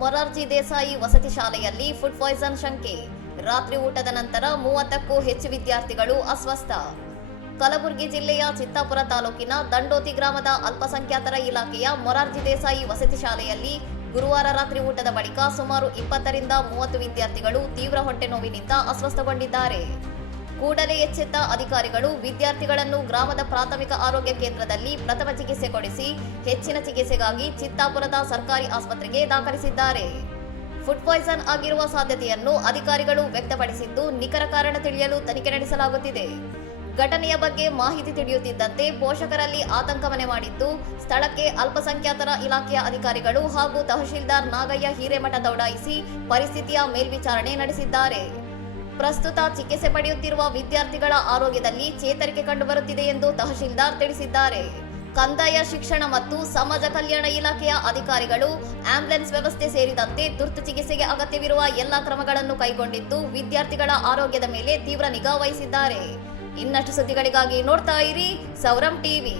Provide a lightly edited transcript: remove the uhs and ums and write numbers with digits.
ಮೊರಾರ್ಜಿ ದೇಸಾಯಿ ವಸತಿ ಶಾಲೆಯಲ್ಲಿ food poison ಶಂಕೆ. ರಾತ್ರಿ ಊಟದ ನಂತರ 30ಕ್ಕೂ ಹೆಚ್ಚು ವಿದ್ಯಾರ್ಥಿಗಳು ಅಸ್ವಸ್ಥ. ಕಲಬುರಗಿ ಜಿಲ್ಲೆಯ ಚಿತ್ತಾಪುರ ತಾಲೂಕಿನ ದಂಡೋತಿ ಗ್ರಾಮದ ಅಲ್ಪಸಂಖ್ಯಾತರ ಇಲಾಖೆಯ ಮೊರಾರ್ಜಿ ದೇಸಾಯಿ ವಸತಿ ಶಾಲೆಯಲ್ಲಿ ಗುರುವಾರ ರಾತ್ರಿ ಊಟದ ಬಳಿಕ ಸುಮಾರು 20ರಿಂದ 30 ವಿದ್ಯಾರ್ಥಿಗಳು ತೀವ್ರ ಹೊಟ್ಟೆ ನೋವಿನಿಂದ ಅಸ್ವಸ್ಥಗೊಂಡಿದ್ದಾರೆ. ಕೂಡಲೇ ಎಚ್ಚೆತ್ತ ಅಧಿಕಾರಿಗಳು ವಿದ್ಯಾರ್ಥಿಗಳನ್ನು ಗ್ರಾಮದ ಪ್ರಾಥಮಿಕ ಆರೋಗ್ಯ ಕೇಂದ್ರದಲ್ಲಿ ಪ್ರಥಮ ಚಿಕಿತ್ಸೆ ಕೊಡಿಸಿ ಹೆಚ್ಚಿನ ಚಿಕಿತ್ಸೆಗಾಗಿ ಚಿತ್ತಾಪುರದ ಸರ್ಕಾರಿ ಆಸ್ಪತ್ರೆಗೆ ದಾಖಲಿಸಿದ್ದಾರೆ. ಫುಡ್ ಪಾಯ್ಸನ್ ಆಗಿರುವ ಸಾಧ್ಯತೆಯನ್ನು ಅಧಿಕಾರಿಗಳು ವ್ಯಕ್ತಪಡಿಸಿದ್ದು, ನಿಖರ ಕಾರಣ ತಿಳಿಯಲು ತನಿಖೆ ನಡೆಸಲಾಗುತ್ತಿದೆ. ಘಟನೆಯ ಬಗ್ಗೆ ಮಾಹಿತಿ ತಿಳಿಯುತ್ತಿದ್ದಂತೆ ಪೋಷಕರಲ್ಲಿ ಆತಂಕ ಮನೆ ಮಾಡಿದ್ದು, ಸ್ಥಳಕ್ಕೆ ಅಲ್ಪಸಂಖ್ಯಾತರ ಇಲಾಖೆಯ ಅಧಿಕಾರಿಗಳು ಹಾಗೂ ತಹಶೀಲ್ದಾರ್ ನಾಗಯ್ಯ ಹಿರೇಮಠ ದೌಡಾಯಿಸಿ ಪರಿಸ್ಥಿತಿಯ ಮೇಲ್ವಿಚಾರಣೆ ನಡೆಸಿದ್ದಾರೆ. ಪ್ರಸ್ತುತ ಚಿಕಿತ್ಸೆ ಪಡೆಯುತ್ತಿರುವ ವಿದ್ಯಾರ್ಥಿಗಳ ಆರೋಗ್ಯದಲ್ಲಿ ಚೇತರಿಕೆ ಕಂಡುಬರುತ್ತಿದೆ ಎಂದು ತಹಶೀಲ್ದಾರ್ ತಿಳಿಸಿದ್ದಾರೆ. ಕಂದಾಯ, ಶಿಕ್ಷಣ ಮತ್ತು ಸಮಾಜ ಕಲ್ಯಾಣ ಇಲಾಖೆಯ ಅಧಿಕಾರಿಗಳು ಆಂಬ್ಯುಲೆನ್ಸ್ ವ್ಯವಸ್ಥೆ ಸೇರಿದಂತೆ ತುರ್ತು ಚಿಕಿತ್ಸೆಗೆ ಅಗತ್ಯವಿರುವ ಎಲ್ಲಾ ಕ್ರಮಗಳನ್ನು ಕೈಗೊಂಡಿದ್ದು, ವಿದ್ಯಾರ್ಥಿಗಳ ಆರೋಗ್ಯದ ಮೇಲೆ ತೀವ್ರ ನಿಗಾ ವಹಿಸಿದ್ದಾರೆ. ಇನ್ನಷ್ಟು ಸುದ್ದಿಗಳಿಗಾಗಿ ನೋಡ್ತಾ ಇರಿ ಸೌರಂ ಟಿವಿ.